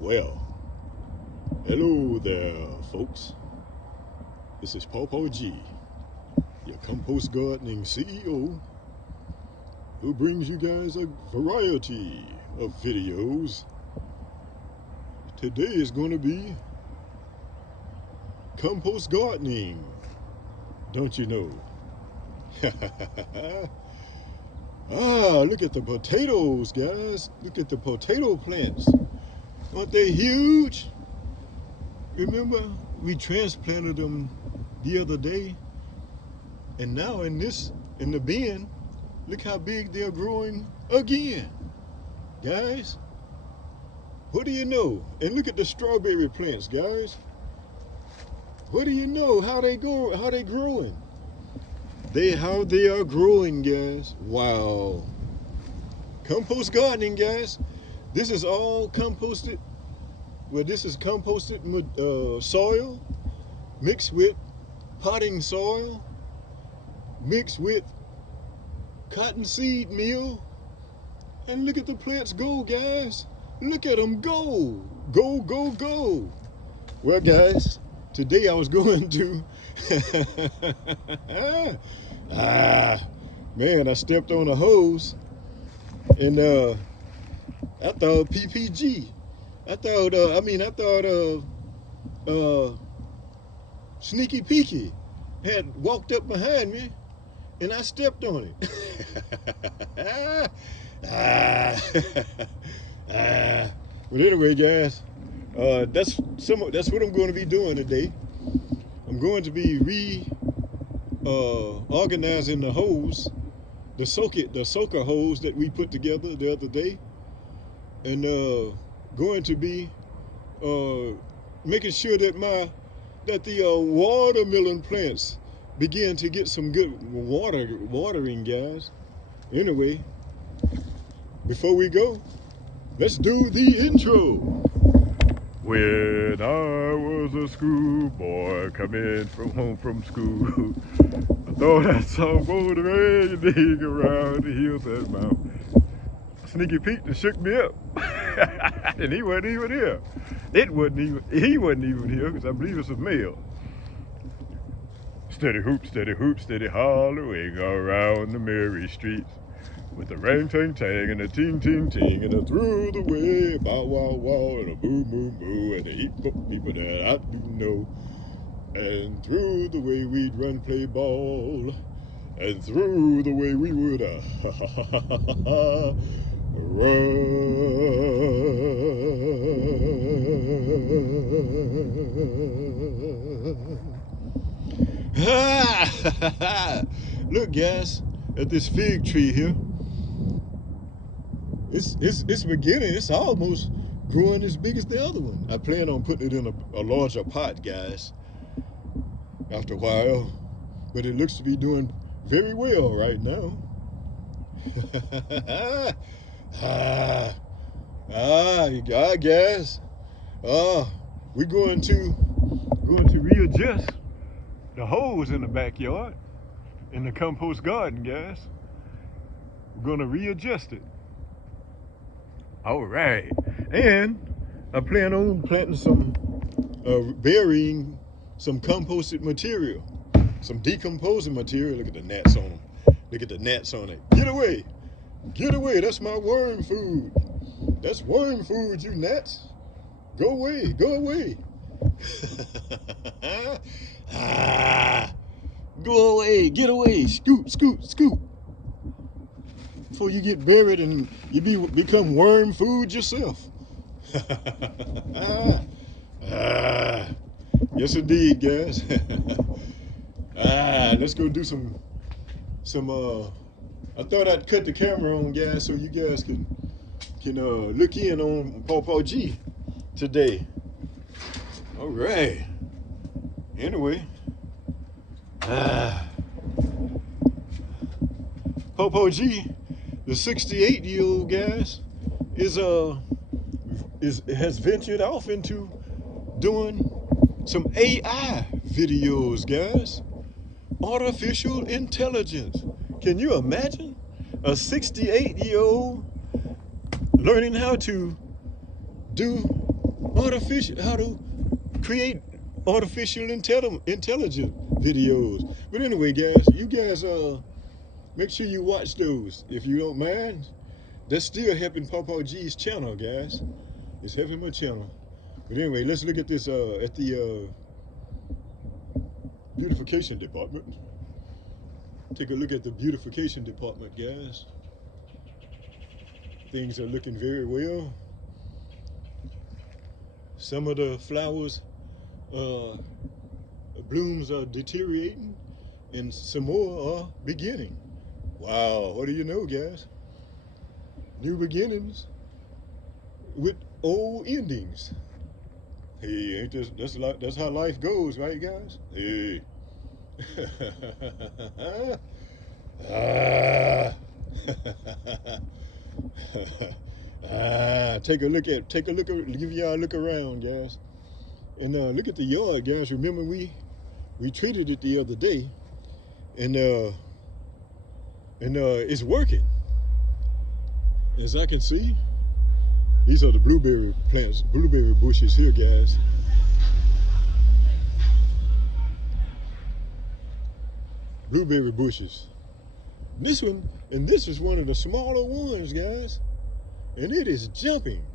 Well, hello there, folks. This is Pawpaw G, your compost gardening CEO, who brings you guys a variety of videos. Today is going to be compost gardening, don't you know? Look at the potatoes, guys. Look at the potato plants. Aren't they huge? Remember, we transplanted them the other day, and now in the bin, look how big they're growing again. Guys, what do you know? And look at the strawberry plants, guys. What do you know? How they growing? How they are growing, guys. Wow. Compost gardening, guys. This is all composted. Well, this is composted soil mixed with potting soil mixed with cottonseed meal. And look at the plants go, guys. Look at them go. Go, go, go. Well, guys, today I was going to man, I stepped on a hose, and I thought PPG. I thought Sneaky Peeky had walked up behind me, and I stepped on it. But anyway, guys, that's what I'm going to be doing today. I'm going to be organizing the hose, the soaker hose that we put together the other day, and going to be making sure that the watermelon plants begin to get some good watering, guys. Anyway, before we go, let's do the intro. When I was a schoolboy coming home from school, I thought I saw motoring around the hills and mountains. Sneaky Pete shook me up, and he wasn't even here. He wasn't even here, because I believe it's a male. Steady hoop, steady hollering around the merry streets, with a rang tang tang and a ting ting ting and a through the way bow wow wow and a boo boo boo and a heap of people that I do know. And through the way we'd run play ball, and through the way we would Look, guys, at this fig tree here. It's beginning. It's almost growing as big as the other one. I plan on putting it in a larger pot, guys, after a while. But it looks to be doing very well right now. Guys. We're going to readjust the hose in the backyard, in the compost garden, guys. We're going to readjust it. All right. And I plan on planting burying some composted material, some decomposing material. Look at the gnats on them. Look at the gnats on it. Get away. Get away. That's my worm food. That's worm food, you gnats. Go away. Go away. Go away. Get away. Scoot, scoot, scoot. Before you get buried and you become worm food yourself. Yes, indeed, guys. Let's go do some. I thought I'd cut the camera on, guys, so you guys can look in on Pawpaw G today. All right. Anyway, Pawpaw G, the 68-year-old, guys, has ventured off into doing some AI videos, guys. Artificial intelligence. Can you imagine a 68-year-old learning how to do how to create artificial intelligence videos. But anyway, guys, you guys make sure you watch those if you don't mind. That's still helping Papa G's channel, guys. It's helping my channel. But anyway, let's look at this at the beautification department. Take a look at the beautification department, guys. Things are looking very well. Some of the flowers blooms are deteriorating and some more are beginning. Wow, what do you know, guys? New beginnings with old endings. Hey, ain't that's how life goes, right, guys? Hey. Take a look, give y'all a look around, guys. And look at the yard, guys. Remember we treated it the other day, and it's working. As I can see, these are the blueberry plants, blueberry bushes here, guys. Blueberry bushes. This one, and this is one of the smaller ones, guys. And it is jumping.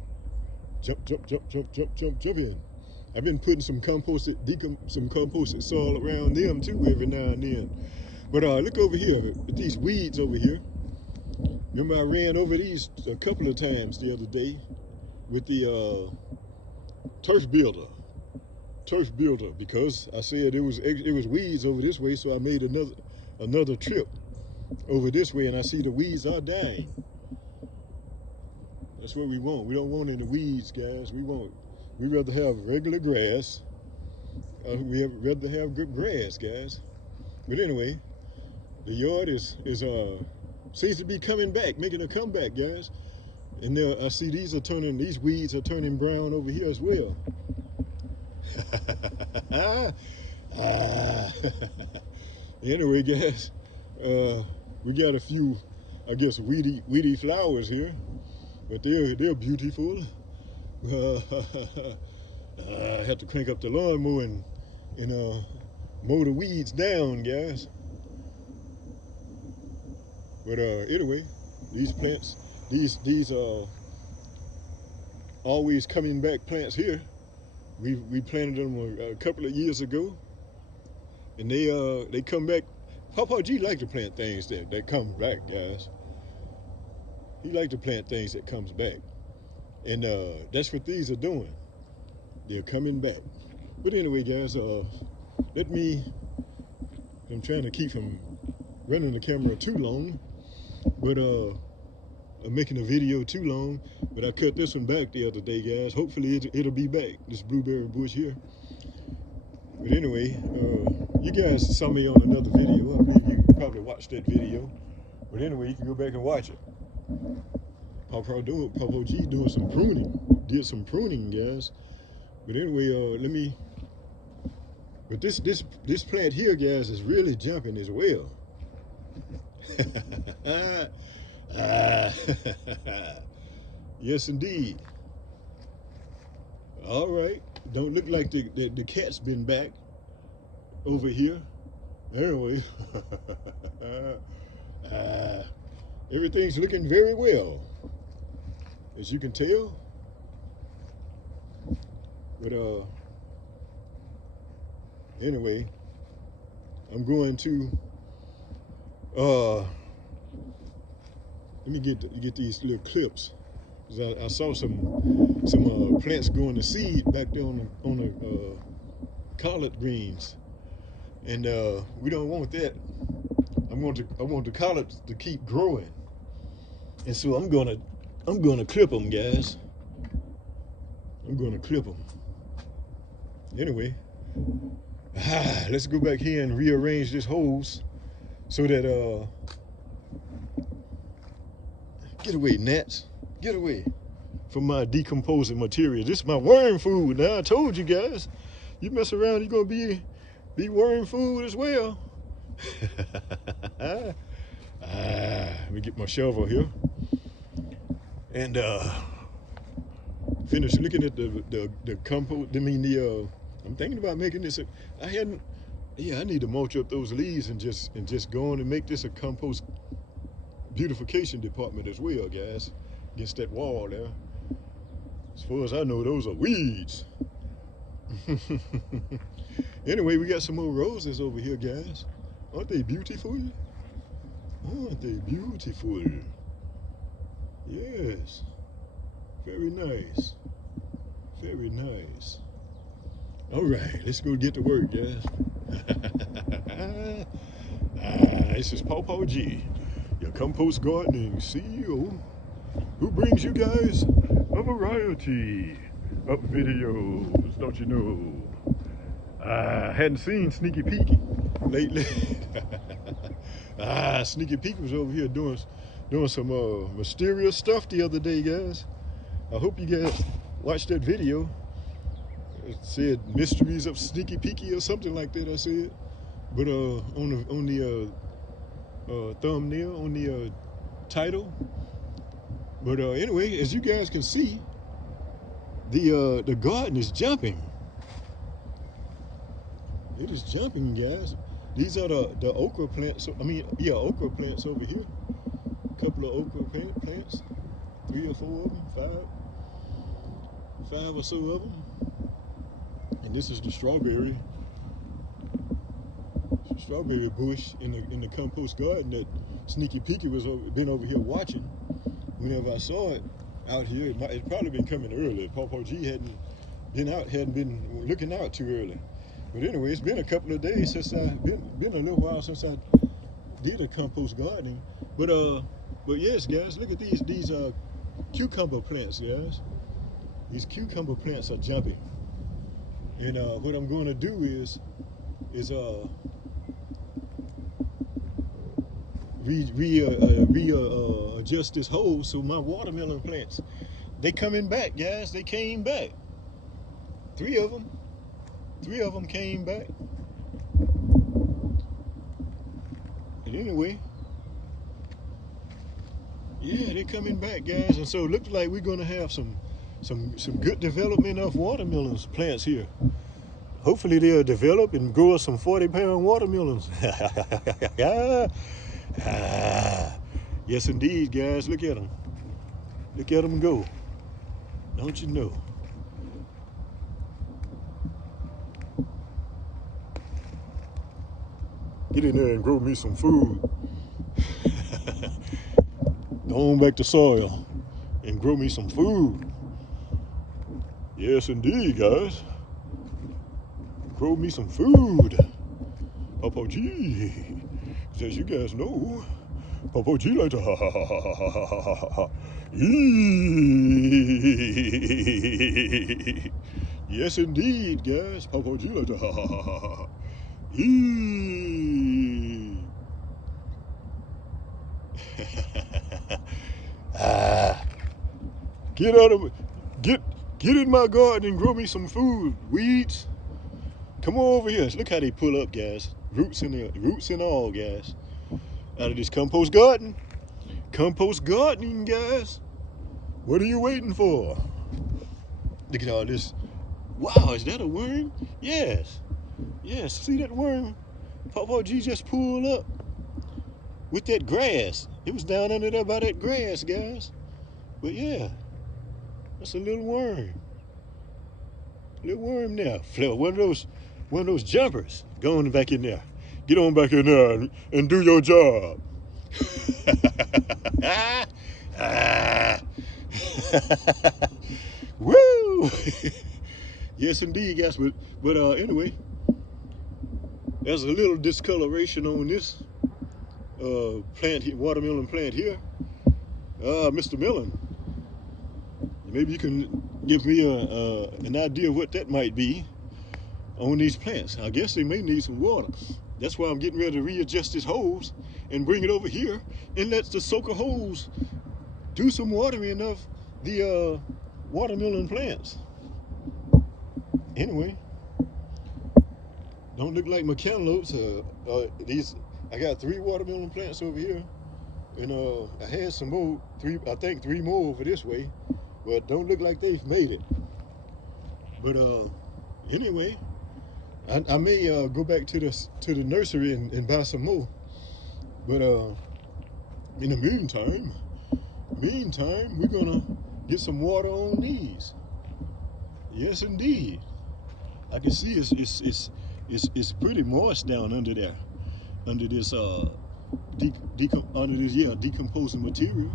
Jump, jump, jump, jump, jump, jump, jump in. I've been putting some composted soil around them too every now and then. But look over here at these weeds over here. Remember I ran over these a couple of times the other day with the turf builder. Because I said it was weeds over this way, so I made another trip over this way, and I see the weeds are dying. That's what we want. We don't want any weeds, guys. We'd rather have regular grass. We'd rather have good grass, guys. But anyway, the yard seems to be coming back, making a comeback, guys. And now I see these weeds are turning brown over here as well. Anyway, guys, we got a few, I guess, weedy flowers here, but they're beautiful. I had to crank up the lawnmower and mow the weeds down, guys. But anyway, these plants, these always coming back plants here. We planted them a couple of years ago, and they come back. Papa G like to plant things that come back, guys. He like to plant things that comes back, and that's what these are doing. They're coming back. But anyway, guys, I'm trying to keep from running the camera too long, but I'm making a video too long, but I cut this one back the other day, guys. Hopefully it'll be back, this blueberry bush here. But anyway, you guys saw me on another video. I believe you probably watched that video. But anyway, you can go back and watch it. Papa G doing some pruning. Did some pruning, guys. But anyway, but this plant here, guys, is really jumping as well. Yes, indeed. All right. Don't look like the cat's been back over here. Anyway, everything's looking very well, as you can tell. But anyway, I'm going to let me get these little clips. I saw some plants going to seed back there on the collard greens, and we don't want that. I want the collards to keep growing, and so I'm gonna clip them, guys. I'm gonna clip them. Anyway, let's go back here and rearrange this hose so that get away, gnats. Get away from my decomposing material. This is my worm food. Now I told you guys, you mess around, you're gonna be worm food as well. Let me get my shovel here and finish looking at the compost. I mean I'm thinking about making this. I hadn't. Yeah, I need to mulch up those leaves and just go on and make this a compost beautification department as well, guys. Against that wall there. As far as I know, those are weeds. Anyway, we got some more roses over here, guys. Aren't they beautiful? Aren't they beautiful? Yes. Very nice. Very nice. All right, let's go get to work, guys. This is Pawpaw G, your compost gardening CEO, who brings you guys a variety of videos, don't you know? I hadn't seen Sneaky Peeky lately. Sneaky Peeky was over here doing some mysterious stuff the other day, guys. I hope you guys watched that video. It said Mysteries of Sneaky Peeky or something like that, I said. But on the thumbnail, on the title. But anyway, as you guys can see, the garden is jumping. It is jumping, guys. These are the okra plants. I mean, yeah, okra plants over here. A couple of okra plants, 3 or 4 of them, five or so of them. And this is the strawberry bush in the compost garden that Sneaky Peeky been over here watching. Whenever I saw it out here, it probably been coming early. Pawpaw G hadn't been looking out too early. But anyway, it's been a couple of days since been a little while since I did a compost gardening. But yes, guys, look at these cucumber plants, guys. These cucumber plants are jumping. And what I'm going to do is adjust this hole so my watermelon plants, they coming back, guys. They came back. 3 of them. 3 of them came back. And anyway, yeah, they're coming back, guys. And so it looks like we're gonna have some good development of watermelons plants here. Hopefully they'll develop and grow us some 40-pound watermelons. Yes, indeed, guys. Look at them. Look at them go. Don't you know? Get in there and grow me some food. Go on back to soil and grow me some food. Yes, indeed, guys. Grow me some food. Pawpaw G. As you guys know, Pawpaw G like to ha ha ha ha ha ha ha ha ha. Yes, indeed, guys. Pawpaw G like to ha ha ha ha ha. Get out of get in my garden and grow me some food, weeds. Come on over here. Look how they pull up, guys. Roots and all, guys. Out of this compost garden. Compost gardening, guys. What are you waiting for? Look at all this. Wow, is that a worm? Yes. Yes, see that worm? Pawpaw G just pulled up with that grass. It was down under there by that grass, guys. But yeah, that's a little worm. Little worm there. One of those jumpers. Go on back in there. Get on back in there and do your job. Woo! Yes, indeed, guys. But anyway, there's a little discoloration on this watermelon plant here. Mr. Millen, maybe you can give me an idea of what that might be on these plants. I guess they may need some water. That's why I'm getting ready to readjust this hose and bring it over here and let the soaker hose do some watering of the watermelon plants. Anyway, don't look like my cantaloupes. I got 3 watermelon plants over here, and I had some more, I think 3 more over this way. but don't look like they've made it. But anyway, I may go back to the nursery and buy some more. But in the meantime, we're gonna get some water on these. Yes, indeed. I can see it's pretty moist down under there, under this decomposing material,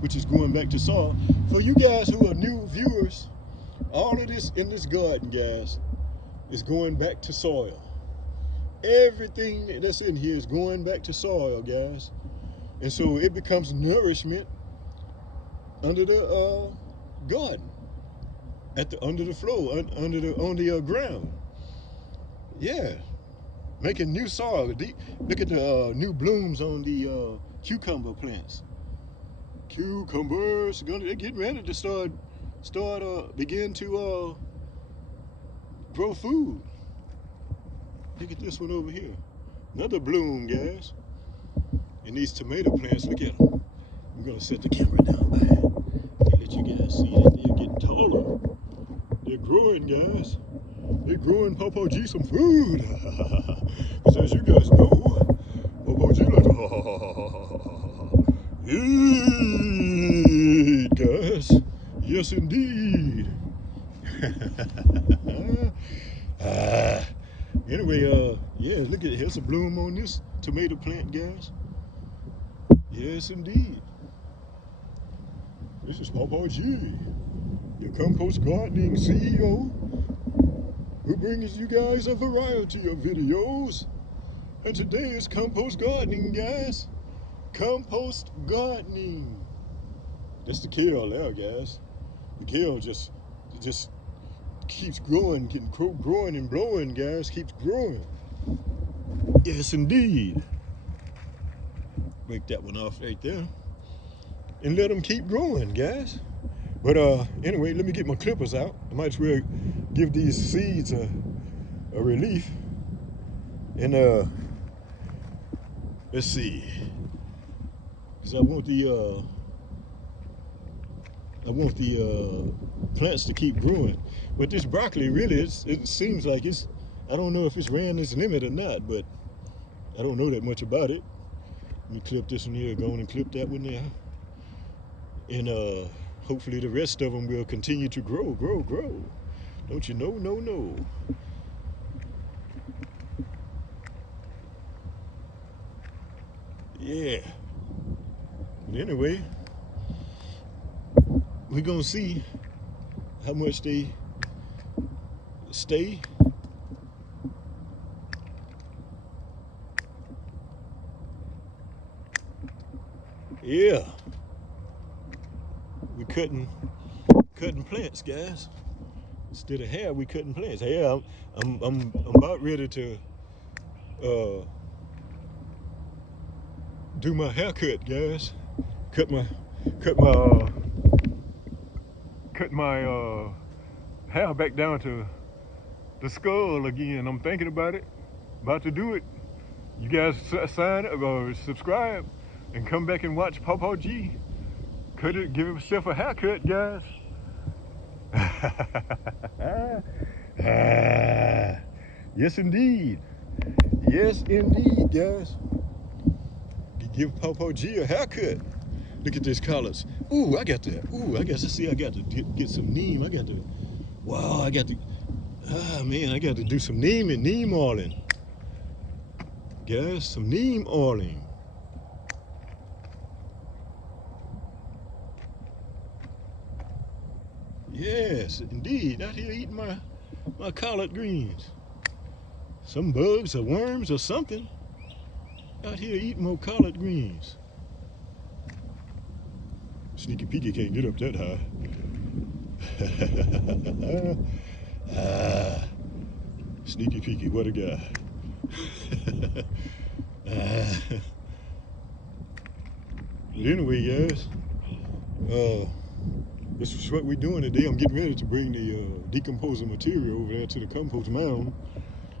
which is going back to soil. For you guys who are new viewers, all of this in this garden, guys, is going back to soil. Everything that's in here is going back to soil, guys, and so it becomes nourishment under the garden, under the floor, on the ground. Yeah, making new soil. Look at the new blooms on the cucumber plants. Cucumbers, they're getting ready to begin to grow food. Look at this one over here. Another bloom, guys. And these tomato plants, look at them. I'm going to set the camera down by and let you guys see that they're getting taller. They're growing, guys. They're growing Papa G some food. Because as you guys know, Papa G likes to eat, guys. Yes, indeed. Anyway, yeah, look at it. Here's a bloom on this tomato plant, guys. Yes, indeed. This is Papa G, the Compost Gardening CEO, who brings you guys a variety of videos. And today is compost gardening, guys. Compost gardening. That's the kale there, guys. The kale just keeps growing, growing and blowing, guys. Keeps growing. Yes, indeed. Break that one off right there. And let them keep growing, guys. But anyway, let me get my clippers out. I might as well give these seeds a relief. And let's see. Because I want the plants to keep growing. But this broccoli really, it seems like I don't know if it's ran its limit or not, but I don't know that much about it. Let me clip this one here, go on and clip that one there. And hopefully the rest of them will continue to grow. Don't you know? No. Yeah. But anyway, we're gonna see how much they stay. Yeah, we cutting plants, guys. Instead of hair, we cutting plants. Hair, I'm about ready to do my haircut, guys. Cut my hair back down to the skull again. I'm thinking about it. About to do it. You guys sign up or subscribe and come back and watch Papa G cut it, give himself a haircut, guys. Yes, indeed. Yes, indeed, guys. Give Papa G a haircut. Look at these colors. Ooh, I got to get some neem. I got to do some neem oiling. Guys, some neem oiling. Yes, indeed. Out here eating my collard greens. Some bugs or worms or something. Out here eating more collard greens. Sneaky Peeky can't get up that high. Sneaky Peeky, what a guy. But anyway, guys, this is what we're doing today. I'm getting ready to bring the decomposing material over there to the compost mound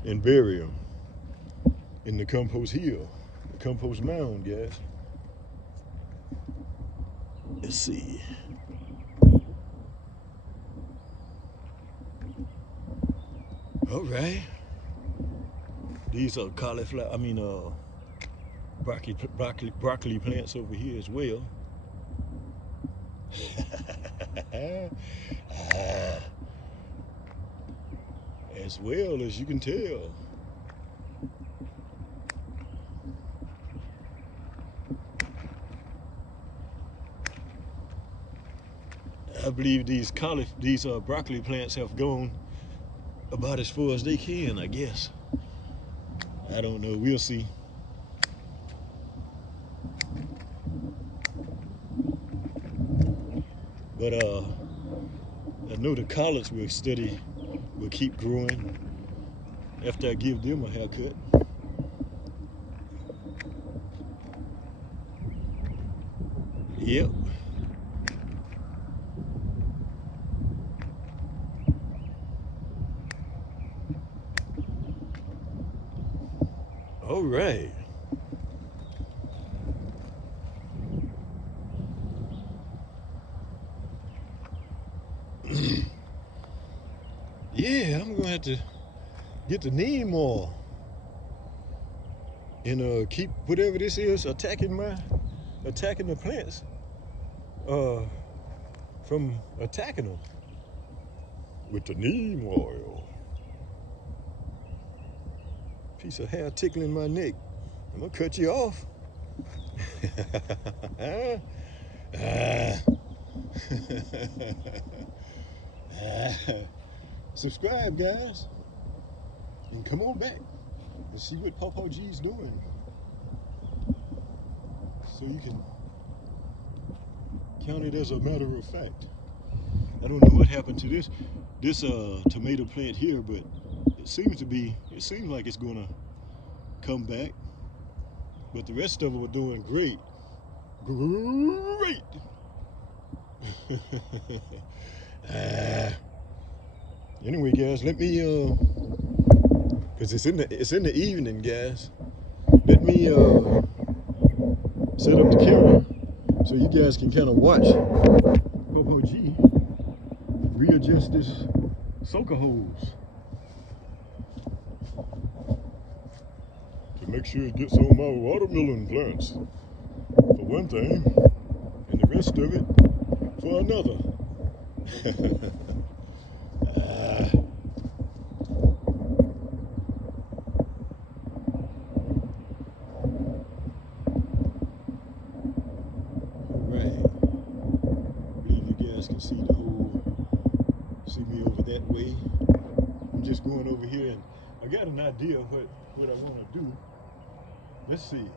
and bury them in the compost hill, the compost mound, guys. Let's see. All right. These are cauliflower, broccoli plants over here as well. As well as you can tell. I believe these broccoli plants have gone about as far as they can, I guess. I don't know, we'll see. But I know the collards will keep growing after I give them a haircut. Yep. All right. Yeah, I'm gonna have to get the neem oil and keep whatever this is attacking the plants from attacking them with the neem oil. Piece of hair tickling my neck. I'm gonna cut you off. Subscribe, guys, and come on back and see what Popo G's doing, so you can count it as a matter of fact. I don't know what happened to this tomato plant here, but it seems like it's gonna come back. But the rest of them are doing great. Anyway, guys, let me because it's in the evening, guys. Let me set up the camera so you guys can kind of watch Popo G readjust this soaker hose to make sure it gets on my watermelon plants for one thing, and the rest of it for another. Can see me over that way. I'm just going over here, and I got an idea of what I want to do. Let's see.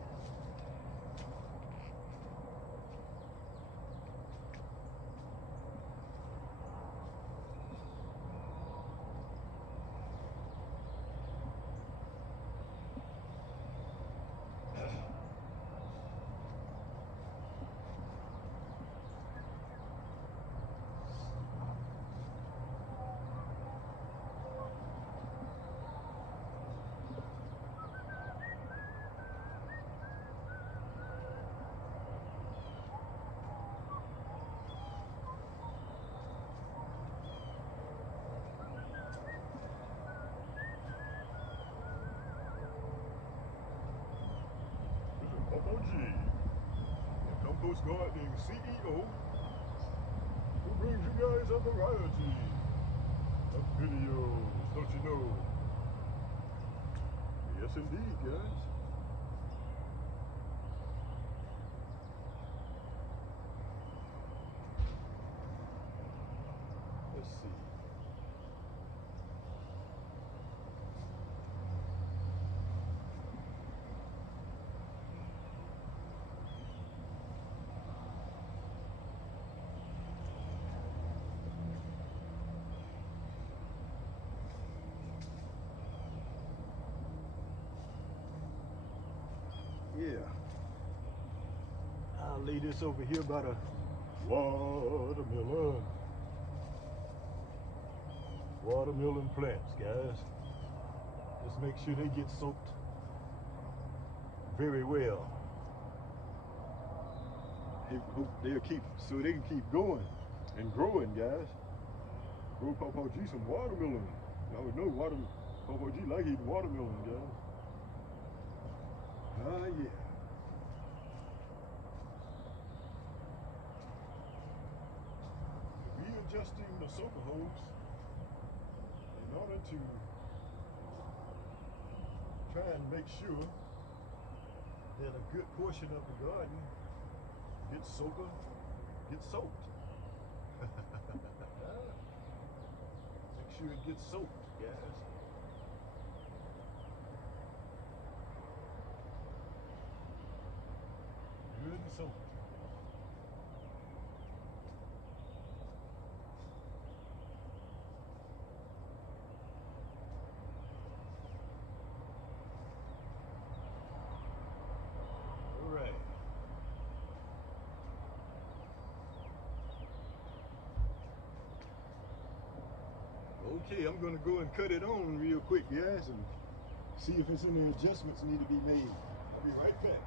Popo G, the Compost Gardening CEO, who brings you guys a variety of videos, don't you know? Yes, indeed, guys. Let's see. Yeah. I'll lay this over here by the watermelon plants, guys. Just make sure they get soaked very well. They'll keep, so they can keep going and growing, guys. Grow Popo G some watermelon. Y'all know Oh, you like eating watermelon, guys. Ah, yeah. Readjusting the soaker hose in order to try and make sure that a good portion of the garden gets soaked. Make sure it gets soaked, guys. Good and soaked. All right. Okay, I'm gonna go and cut it on real quick, guys, and see if there's any adjustments need to be made. I'll be right back.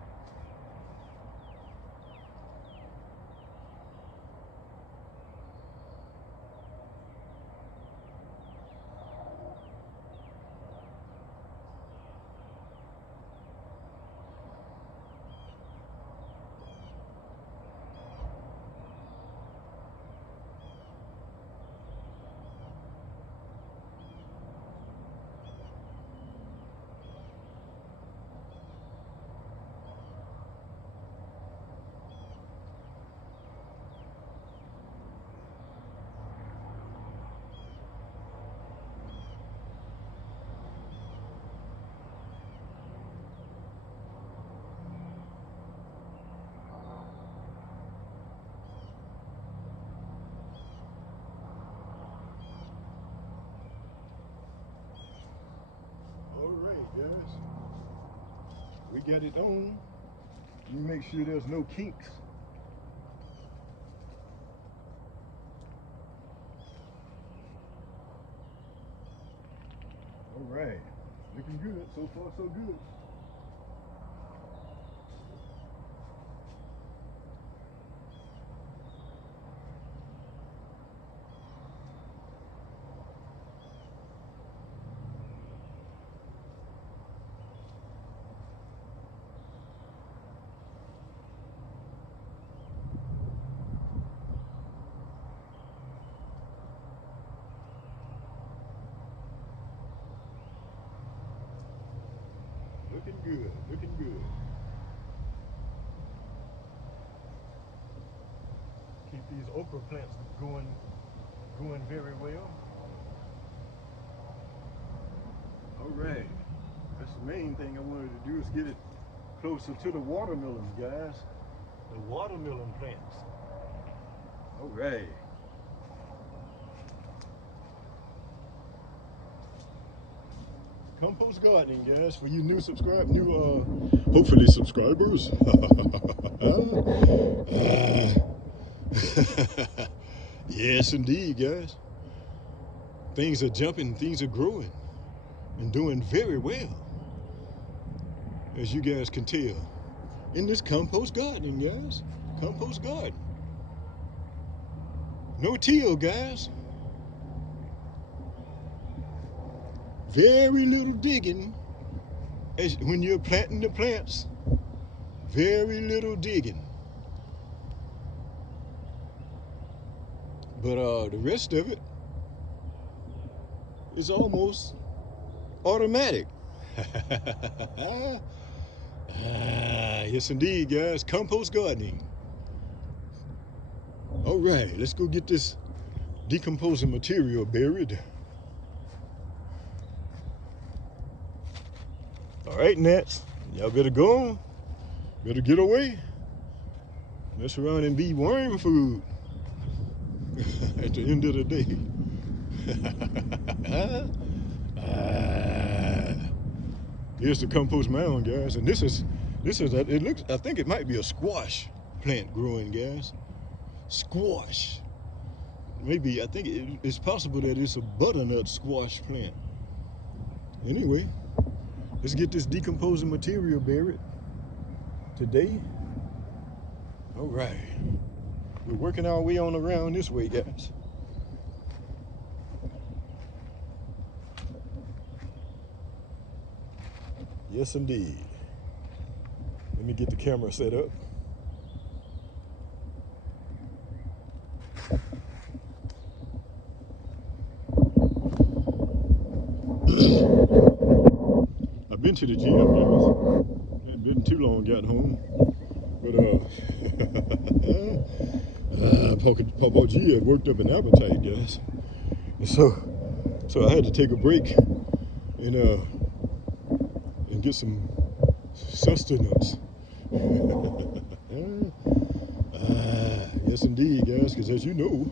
Guys, we got it on. You make sure there's no kinks. All right, looking good. So far, so good. Looking good, looking good. Keep these okra plants going very well. All right, that's the main thing I wanted to do is get it closer to the watermelons, guys. The watermelon plants. All right. Compost gardening, guys, for you hopefully subscribers. Yes, indeed, guys. Things are jumping, things are growing, and doing very well, as you guys can tell, in this compost gardening, guys. Compost garden. No till, guys. Very little digging when you're planting the plants. Very little digging. But the rest of it is almost automatic. Yes, indeed, guys. Compost gardening. All right, let's go get this decomposing material buried. All right, Nats, y'all better go on. Better get away. Mess around and be worm food at the end of the day. Here's the compost mound, guys, and this is it looks. I think it might be a squash plant growing, guys. Squash. Maybe I think it's possible that it's a butternut squash plant. Anyway. Let's get this decomposing material buried today. All right. We're working our way on around this way, guys. Yes, indeed. Let me get the camera set up. I've been to the gym, guys. It's been too long, got home. But Papa G had worked up an appetite, guys. And so I had to take a break and get some sustenance. Yes, indeed, guys. Because as you know,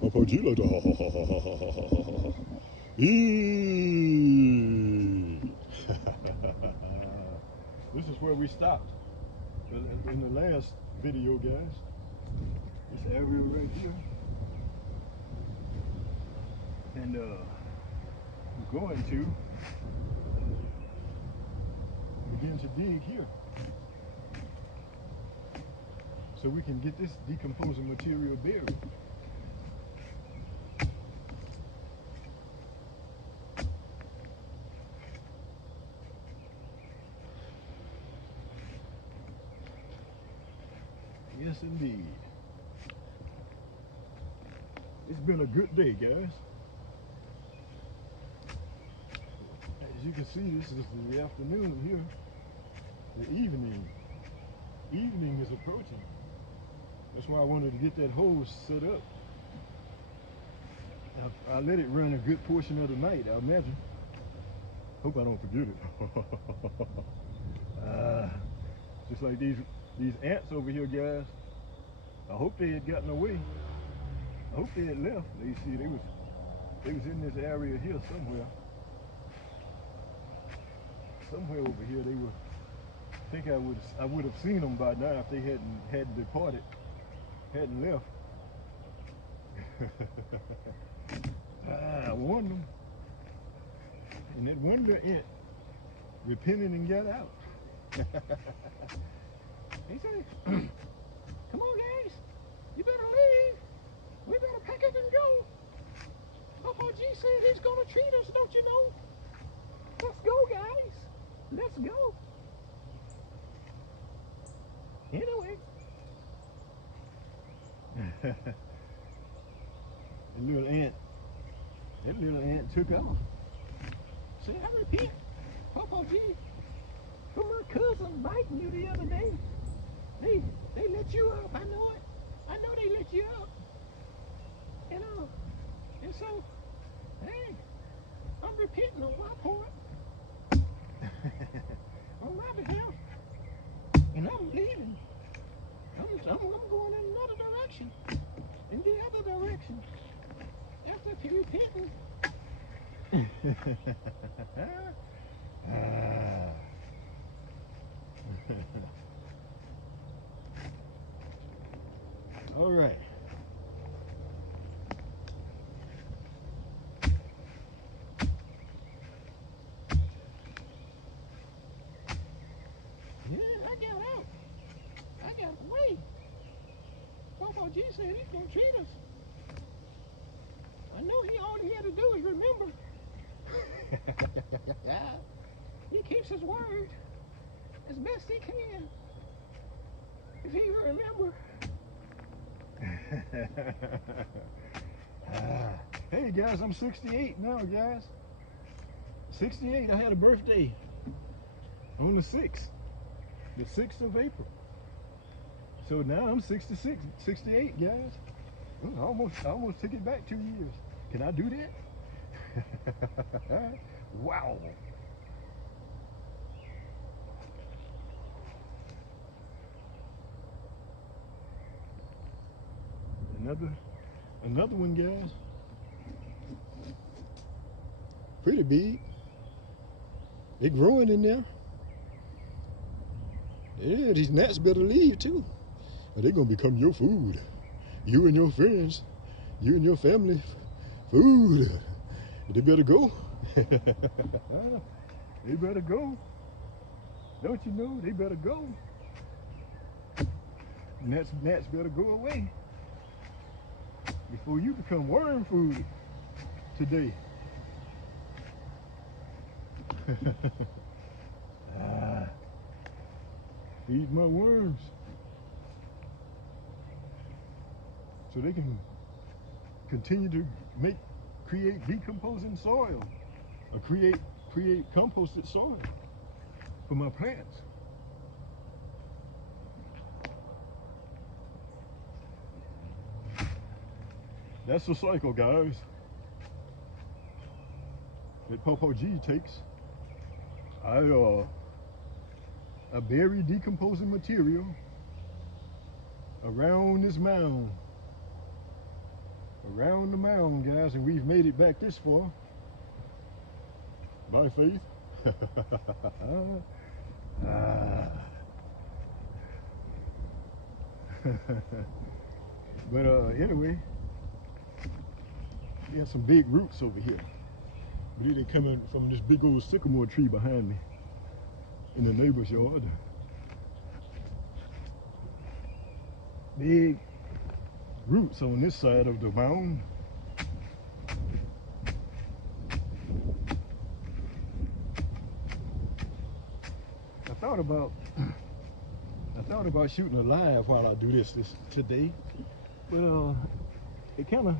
Papa G like to eat. This is where we stopped in the last video, guys. This area right here, and we're going to begin to dig here so we can get this decomposing material buried. Yes, indeed. It's been a good day, guys. As you can see, this is the afternoon here. The evening. Evening is approaching. That's why I wanted to get that hose set up. I let it run a good portion of the night, I imagine. Hope I don't forget it. Just like these ants over here, guys. I hope they had gotten away. I hope they had left. You see, they was in this area here somewhere. Somewhere over here they were. I think I would have seen them by now if they hadn't departed, hadn't left. I warned them. And that one little ant repented and got out. He said, "Come on, guys, you better leave. We better pack up and go. Papa G said he's gonna treat us, don't you know? Let's go, guys. Let's go." Anyway, that little ant took off. Said, "I repent, Papa G, for my cousin biting you the other day. They let you up. I know it. I know they let you up. And so, hey, I'm repenting on my part, on my behalf, and I'm leaving. I'm going in another direction, in the other direction. After repenting." All right. Yeah, I got out. I got away. Papa G said he's gonna treat us. I know all he had to do is remember. He keeps his word as best he can. If he remember. Hey guys, I'm 68 now, guys. 68. I had a birthday on the 6th of April. So now I'm 66, 68, guys. I almost took it back 2 years. Can I do that? Wow. Another one, guys. Pretty big. They're growing in there. Yeah, these gnats better leave too. Or they're gonna become your food. You and your friends, you and your family, food. They better go. They better go. Don't you know? They better go. Gnats better go away before you become worm food today. Feed my worms so they can continue to create decomposing soil, or create composted soil for my plants. That's the cycle, guys, that Papa G takes. I bury decomposing material around this mound. Around the mound, guys, and we've made it back this far by faith. But anyway, we got some big roots over here. But they're coming from this big old sycamore tree behind me in the neighbor's yard. Big roots on this side of the mound. I thought about shooting a live while I do this today, but it kind of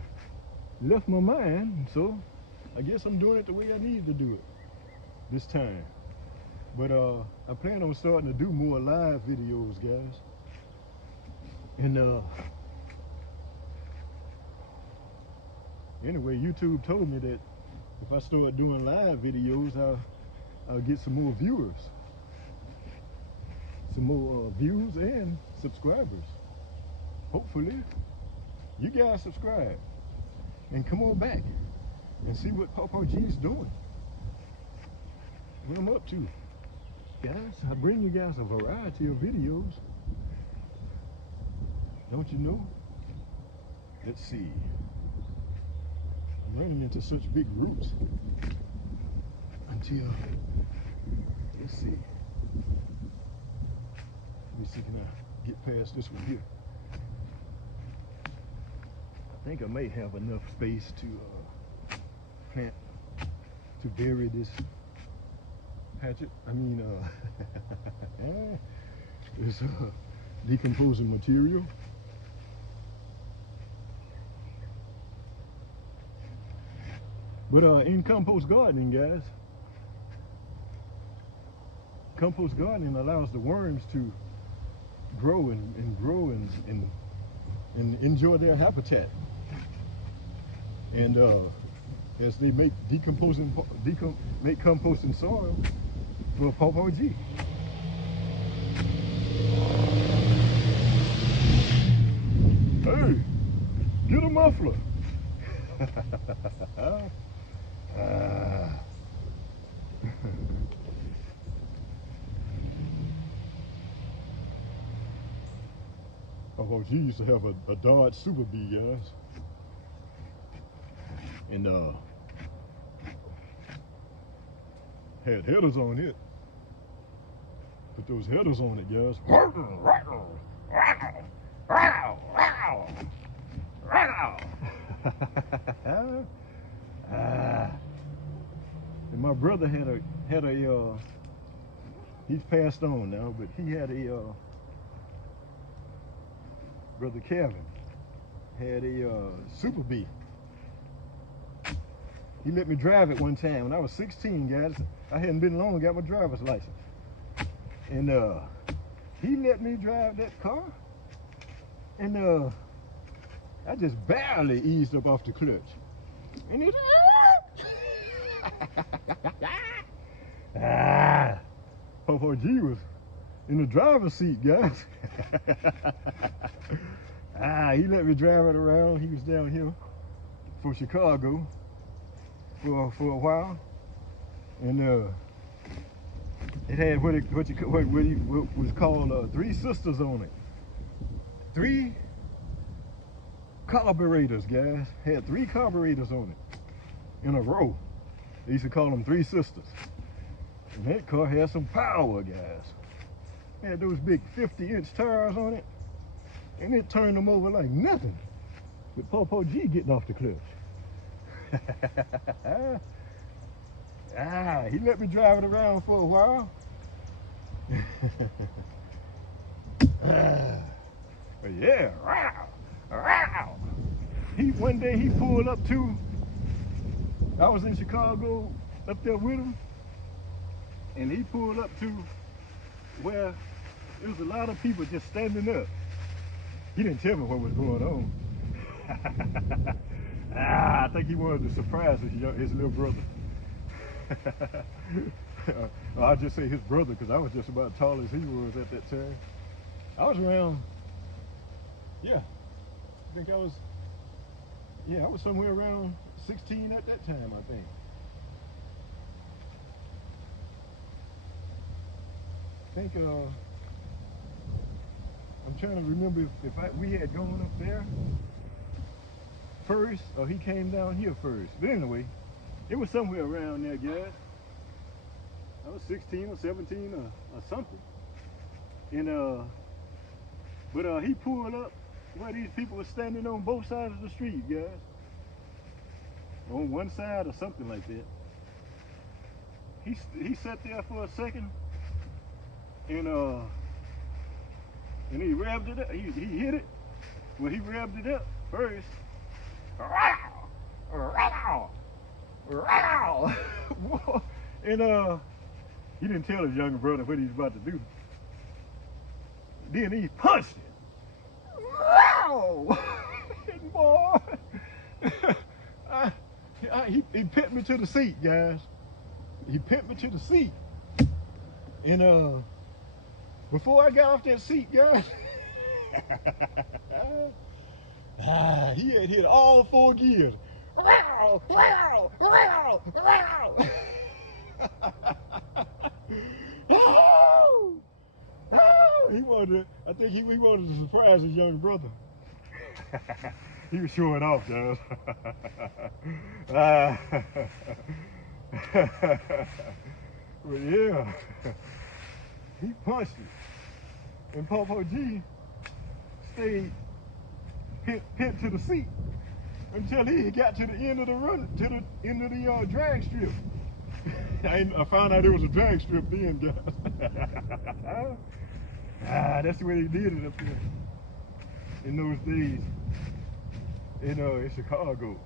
left my mind, so I guess I'm doing it the way I need to do it this time. But I plan on starting to do more live videos, guys. And anyway, YouTube told me that if I start doing live videos, I'll get some more viewers. Some more views and subscribers. Hopefully, you guys subscribe and come on back and see what Papa G's doing. What I'm up to. Guys, I bring you guys a variety of videos. Don't you know? Let's see. I'm running into such big roots until, let's see. Let me see, can I get past this one here? I think I may have enough space to plant, to bury this hatchet. I mean, this decomposing material. But in compost gardening, guys, compost gardening allows the worms to grow and grow and enjoy their habitat. And as they make composting soil for Papa G. Hey, get a muffler. Papa G used to have a Dodge Super Bee, guys. And had headers on it. Put those headers on it, guys. And my brother had a he's passed on now, but he had a brother Kevin had a Super Bee. He let me drive it one time when I was 16, guys. I hadn't been long, got my driver's license. And he let me drive that car. And I just barely eased up off the clutch. And it Papa G was in the driver's seat, guys. He let me drive it around. He was down here for Chicago for a while, and it had what was called 3 sisters on it. 3 carburetors, guys. Had 3 carburetors on it in a row. They used to call them 3 sisters. And that car had some power, guys. Had those big 50-inch tires on it, and it turned them over like nothing. With Papa G getting off the clutch. He let me drive it around for a while. But yeah, one day he pulled up to, I was in Chicago up there with him, and he pulled up to where there was a lot of people just standing up. He didn't tell me what was going on. I think he wanted to surprise his little brother. I'll just say his brother, because I was just about as tall as he was at that time. I was around, yeah, I think I was somewhere around 16 at that time, I think. I'm trying to remember if we had gone up there first, or he came down here first. But anyway, it was somewhere around there, guys. I was 16 or 17 or something. And but he pulled up where these people were standing on both sides of the street, guys. On one side or something like that. He sat there for a second, and he revved it up. He hit it. Well, he revved it up first. And he didn't tell his younger brother what he was about to do. Then he punched it. And boy, he pinned me to the seat, guys. He pinned me to the seat. And before I got off that seat, guys, he had hit all 4 gears. I think he wanted to surprise his younger brother. He was showing off, guys. Well, yeah, he punched it, and Popo G stayed pinned to the seat until he got to the end of the run, to the end of the drag strip. I found out it was a drag strip then, guys. That's the way they did it up there in those days, in Chicago.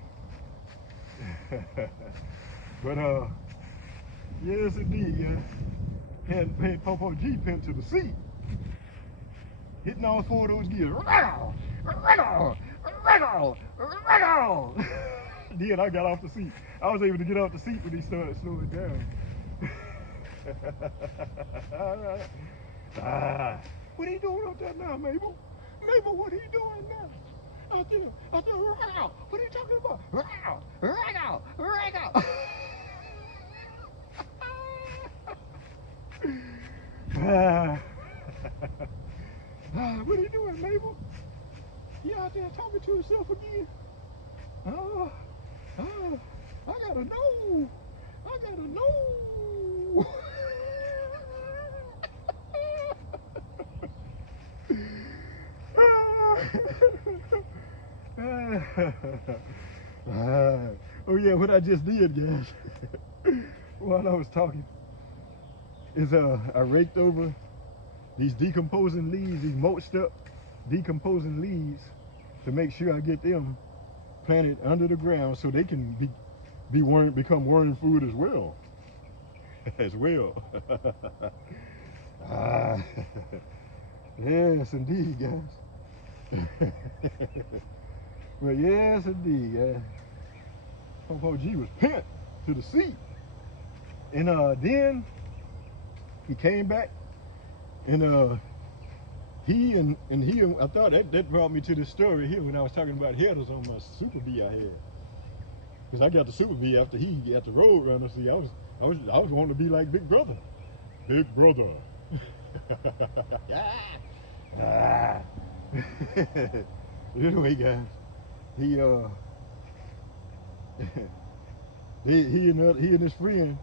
But yes indeed, guys. Had Popo G pinned to the seat, hitting all 4 of those gears. Then I got off the seat. I was able to get off the seat when he started slowing down. What are you doing out there now, Mabel? Mabel, what are you doing now? Out there, what are you talking about? What are you doing, Mabel? You out there talking to yourself again? I gotta know. I gotta know. Oh yeah, what I just did, guys, while I was talking, is I raked over these decomposing leaves, these mulched up decomposing leaves, to make sure I get them planted under the ground so they can become worm food as well. Yes indeed, guys. Well, yes indeed, Popo G was pinned to the seat, and then he came back, and I thought that brought me to this story here when I was talking about headers on my Super Bee I had, because I got the Super Bee after he got the Road Runner. See, I was wanting to be like Big Brother. Big Brother. Anyway, guys, he and his friend,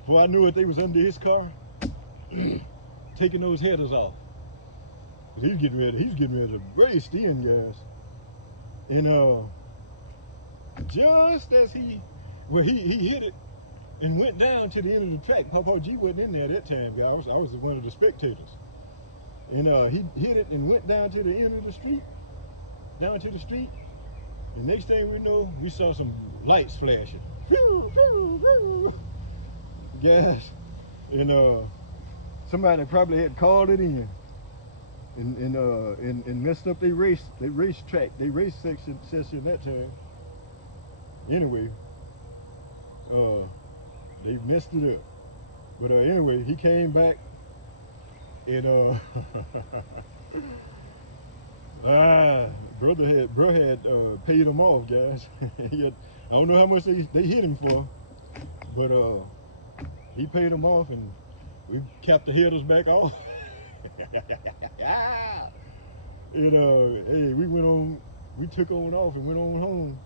before I knew it, they was under his car taking those headers off. He's getting ready to race in, guys. And just as he hit it and went down to the end of the track. Popo G wasn't in there at that time, guys. I was one of the spectators. And he hit it and went down to the end of the street, down to the street. And next thing we know, we saw some lights flashing. Phew, phew, phew. Gas. And somebody probably had called it in and messed up their race track, their race session that time. Anyway, they messed it up. But anyway, he came back and brother had paid him off, guys. I don't know how much they hit him for, but he paid him off, and we capped the headers back off. And hey, we took on off and went on home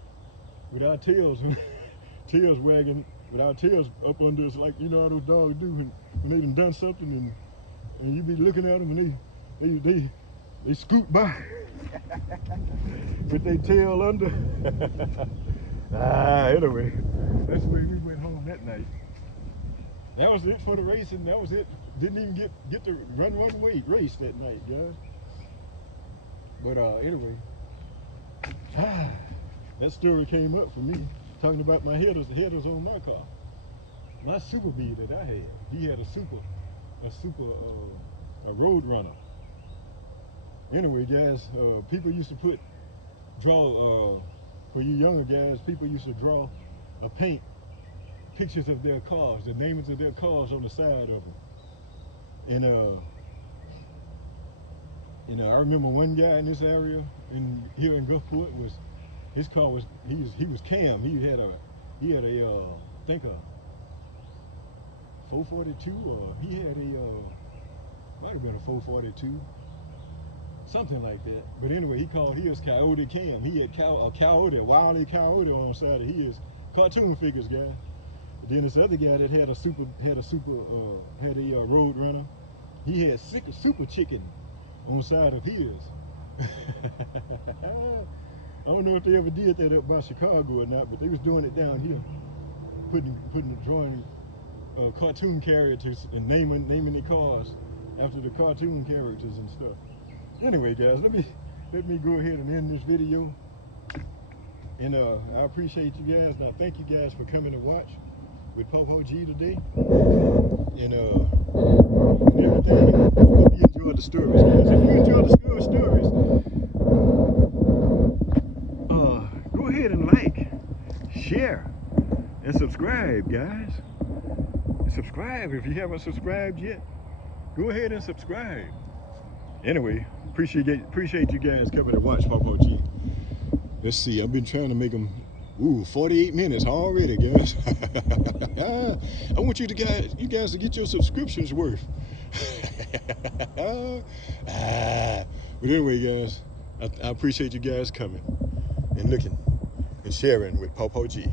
with our tails wagging, with our tails up under us, like you know how those dogs do when they done something, and you be looking at them and they scoot by with their tail under. Anyway, that's the way we went home that night. That was it for the racing. That was it. Didn't even get to run race that night, guys. But anyway, that story came up for me, talking about my headers, the headers on my car. My Super Bee that I had, he had a road runner. Anyway, guys, people used to draw, for you younger guys, people used to draw or paint pictures of their cars, the names of their cars on the side of them. And I remember one guy in this area here in Gulfport his car was he was Cam. He had a I think a 442, or he had might have been a 442, something like that. But anyway, he called his Coyote Cam. He had a coyote, a Wile E. Coyote on the side of his. Cartoon figures guy. But then this other guy that had a road runner, he had super chicken on the side of his. I don't know if they ever did that up by Chicago or not, but they was doing it down here, drawing cartoon characters and naming their cars after the cartoon characters and stuff. Anyway, guys, let me go ahead and end this video. And I appreciate you guys. Now, thank you guys for coming to watch with Popo G today. And everything. Hope you enjoyed the stories, guys. If you enjoyed the stories, go ahead and like, share, and subscribe, guys. Subscribe if you haven't subscribed yet. Go ahead and subscribe. Anyway, appreciate you guys coming to watch Popo G. Let's see, I've been trying to make them 48 minutes already, guys. I want you guys to get your subscriptions worth. But anyway, guys, I appreciate you guys coming and looking and sharing with Popo G.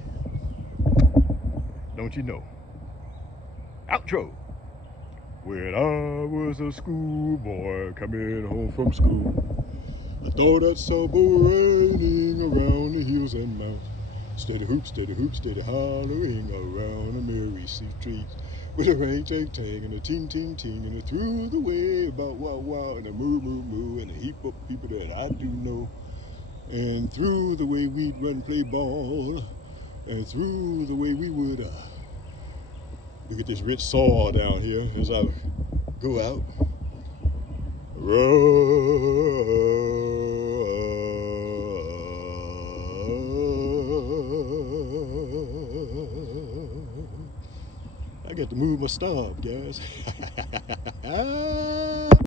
Don't you know? Outro. When I was a schoolboy coming home from school, I thought I saw bull running around the hills and mountains. Steady hoop, hollering around the merry streets, with a ring tang tang and a ting ting ting, and a through the way about wow wow, and a moo moo moo, and a heap of people that I do know. And through the way we'd run play ball, and through the way we would look at this rich soil down here as I go out. I got to move my stomp, guys.